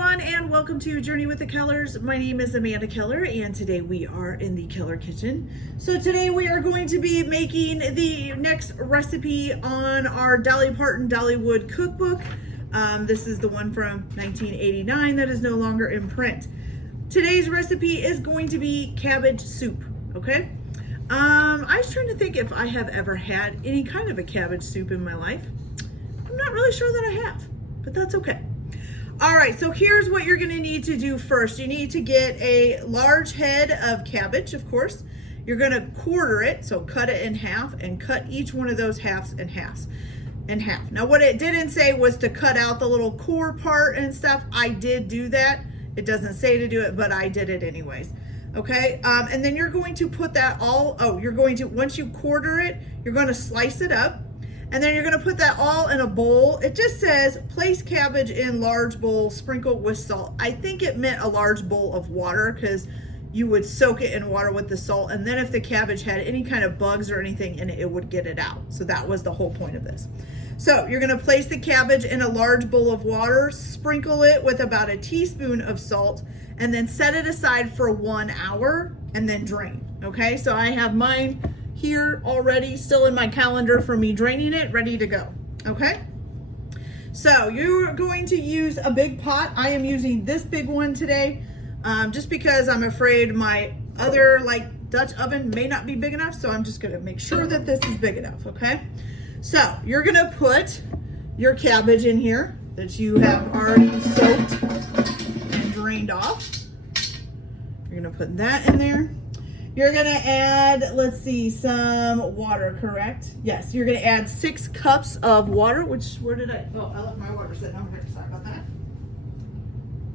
everyone, and welcome to Journey with the Kellers. My name is Amanda Keller, and today we are in the Keller kitchen. So today we are going to be making the next recipe on our Dolly Parton Dollywood cookbook. This is the one from 1989 that is no longer in print. Today's recipe is going to be cabbage soup, okay? I was trying to think if I have ever had any kind of a cabbage soup in my life. I'm not really sure that I have, but that's okay. All right, so here's what you're gonna need to do first. You need to get a large head of cabbage, of course. You're gonna quarter it, so cut it in half and cut each one of those halves in half. Now what it didn't say was to cut out the little core part and stuff. I did do that. It doesn't say to do it, but I did it anyways. Okay, and then you're going to put that all, once you quarter it, you're gonna slice it up. And then you're gonna put that all in a bowl. It just says, place cabbage in large bowl, sprinkle with salt. I think it meant a large bowl of water because you would soak it in water with the salt. And then if the cabbage had any kind of bugs or anything in it, it would get it out. So that was the whole point of this. So you're gonna place the cabbage in a large bowl of water, sprinkle it with about a teaspoon of salt, and then set it aside for 1 hour and then drain, okay? So I have mine here already, still in my calendar for me draining it, ready to go, okay? So you're going to use a big pot. I am using this big one today, just because I'm afraid my other like Dutch oven may not be big enough, so I'm just gonna make sure that this is big enough, okay? So you're gonna put your cabbage in here that you have already soaked and drained off. You're gonna put that in there. You're gonna add, let's see, some water, correct? Yes, you're gonna add 6 cups of water, where did I left my water sitting over here, sorry about that.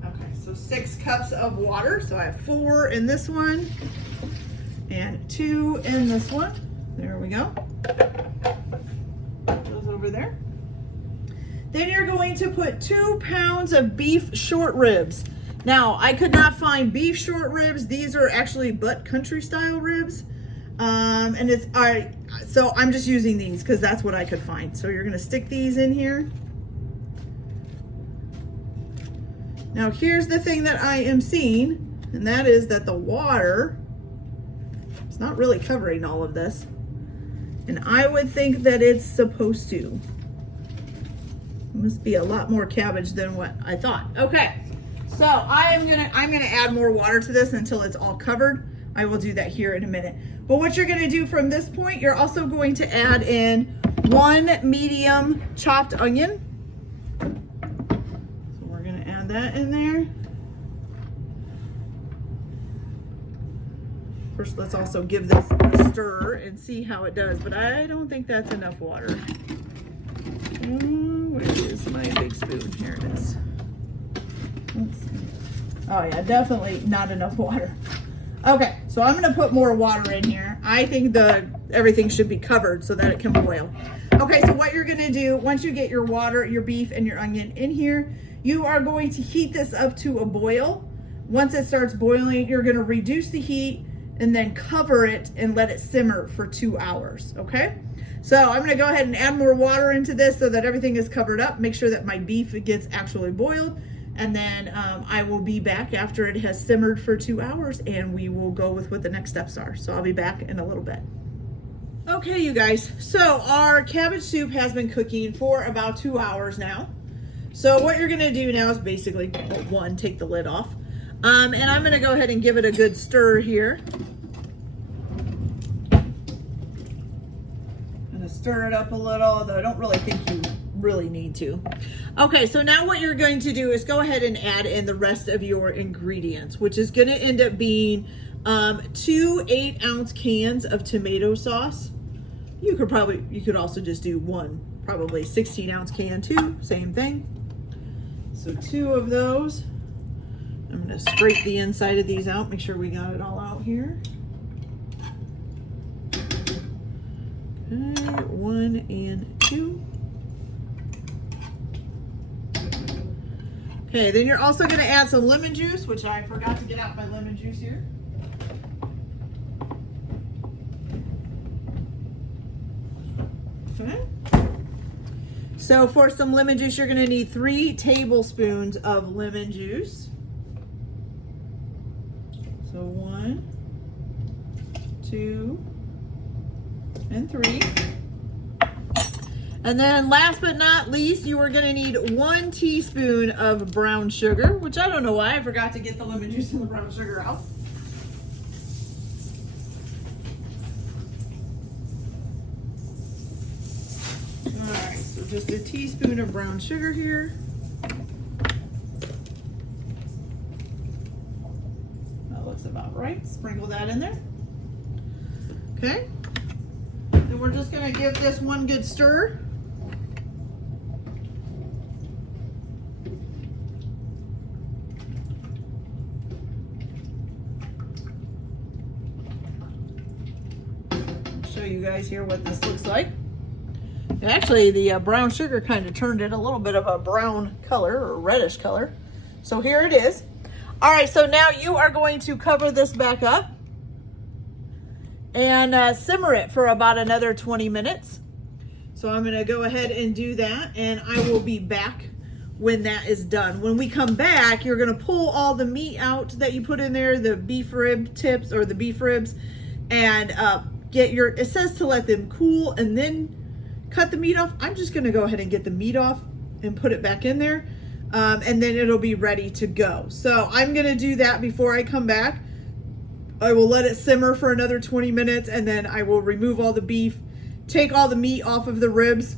Okay, so 6 cups of water. So I have 4 in this one and 2 in this one. There we go. Put those over there. Then you're going to put 2 pounds of beef short ribs. Now, I could not find beef short ribs. These are actually butt country style ribs. So I'm just using these because that's what I could find. So you're gonna stick these in here. Now here's the thing that I am seeing, and that is that the water is not really covering all of this. And I would think that it's supposed to. It must be a lot more cabbage than what I thought. Okay. So I'm gonna add more water to this until it's all covered. I will do that here in a minute. But what you're gonna do from this point, you're also going to add in 1 medium chopped onion. So we're gonna add that in there. First, let's also give this a stir and see how it does, but I don't think that's enough water. Where is my big spoon? Here it is. Oh yeah, definitely not enough water. Okay, so I'm gonna put more water in here. I think everything should be covered so that it can boil. Okay, so what you're gonna do, once you get your water, your beef, and your onion in here, you are going to heat this up to a boil. Once it starts boiling, you're gonna reduce the heat and then cover it and let it simmer for 2 hours, okay? So I'm gonna go ahead and add more water into this so that everything is covered up. Make sure that my beef gets actually boiled. And then I will be back after it has simmered for 2 hours and we will go with what the next steps are. So I'll be back in a little bit. Okay, you guys, so our cabbage soup has been cooking for about 2 hours now. So what you're gonna do now is basically, one, take the lid off. And I'm gonna go ahead and give it a good stir here. I'm gonna stir it up a little, although I don't really think you really need to. Okay, so now what you're going to do is go ahead and add in the rest of your ingredients, which is going to end up being 2 8-ounce cans of tomato sauce. You could also just do 1, probably 16-ounce can too, same thing. So 2 of those. I'm going to scrape the inside of these out, make sure we got it all out here. Okay, 1 and 2. Okay, then you're also gonna add some lemon juice, which I forgot to get out my lemon juice here. Okay. So for some lemon juice, you're gonna need 3 tablespoons of lemon juice. So 1, 2, and 3. And then last but not least, you are gonna need 1 teaspoon of brown sugar, which I don't know why I forgot to get the lemon juice and the brown sugar out. All right, so just a teaspoon of brown sugar here. That looks about right. Sprinkle that in there. Okay. And we're just gonna give this one good stir. Show you guys here what this looks like. Actually, the brown sugar kind of turned it a little bit of a brown color or reddish color. So here it is. All right, so now you are going to cover this back up and simmer it for about another 20 minutes. So I'm gonna go ahead and do that, and I will be back when that is done. When we come back, you're gonna pull all the meat out that you put in there, the beef rib tips or the beef ribs, and get your, it says to let them cool and then cut the meat off. I'm just gonna go ahead and get the meat off and put it back in there, and then it'll be ready to go. So I'm gonna do that before I come back. I will let it simmer for another 20 minutes, and then I will remove all the beef, take all the meat off of the ribs,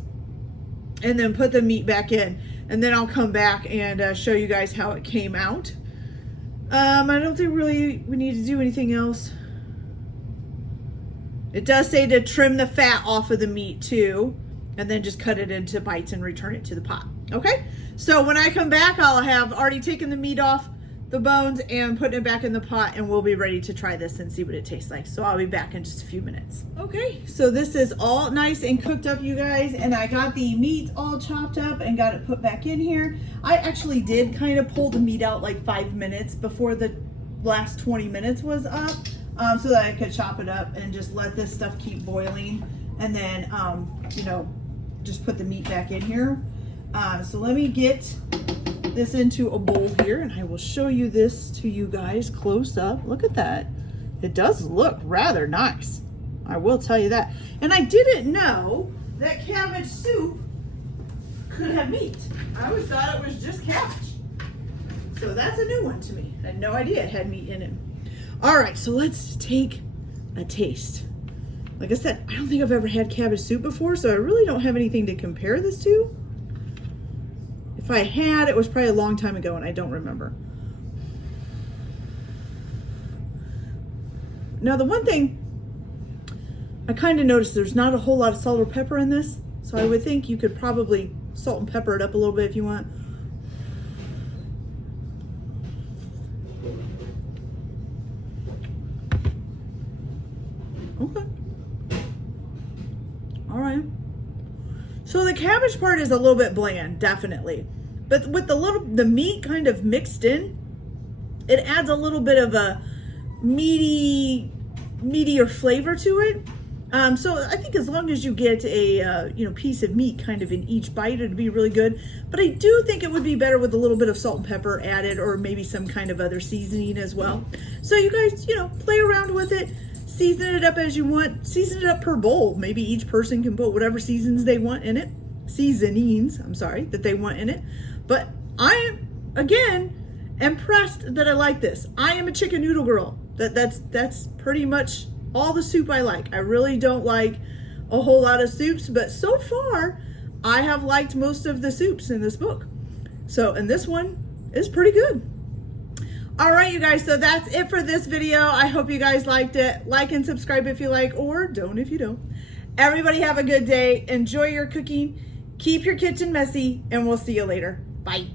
and then put the meat back in. And then I'll come back and show you guys how it came out. I don't think really we need to do anything else. It does say to trim the fat off of the meat too, and then just cut it into bites and return it to the pot. Okay, so when I come back, I'll have already taken the meat off the bones and putting it back in the pot, and we'll be ready to try this and see what it tastes like. So I'll be back in just a few minutes. Okay, so this is all nice and cooked up, you guys, and I got the meat all chopped up and got it put back in here. I actually did kind of pull the meat out like 5 minutes before the last 20 minutes was up, so that I could chop it up and just let this stuff keep boiling, and then you know, just put the meat back in here. So let me get this into a bowl here, and I will show you this to you guys close up. Look at that. It does look rather nice, I will tell you that. And I didn't know that cabbage soup could have meat. I always thought it was just cabbage. So that's a new one to me. I had no idea it had meat in it. All right, so let's take a taste. Like I said, I don't think I've ever had cabbage soup before, so I really don't have anything to compare this to. If I had, it was probably a long time ago and I don't remember. Now the one thing I kind of noticed, there's not a whole lot of salt or pepper in this, so I would think you could probably salt and pepper it up a little bit if you want. Okay. All right. So the cabbage part is a little bit bland, definitely. But with the meat kind of mixed in, it adds a little bit of a meatier flavor to it. So I think as long as you get a piece of meat kind of in each bite, it'd be really good. But I do think it would be better with a little bit of salt and pepper added, or maybe some kind of other seasoning as well. So you guys, play around with it. Season it up as you want. Season it up per bowl. Maybe each person can put whatever seasonings they want in it. Seasonings, I'm sorry, that they want in it. But I am, again, impressed that I like this. I am a chicken noodle girl. That's pretty much all the soup I like. I really don't like a whole lot of soups, but so far I have liked most of the soups in this book. So, and this one is pretty good. All right, you guys, so that's it for this video. I hope you guys liked it. Like and subscribe if you like, or don't if you don't. Everybody have a good day. Enjoy your cooking. Keep your kitchen messy, and we'll see you later. Bye.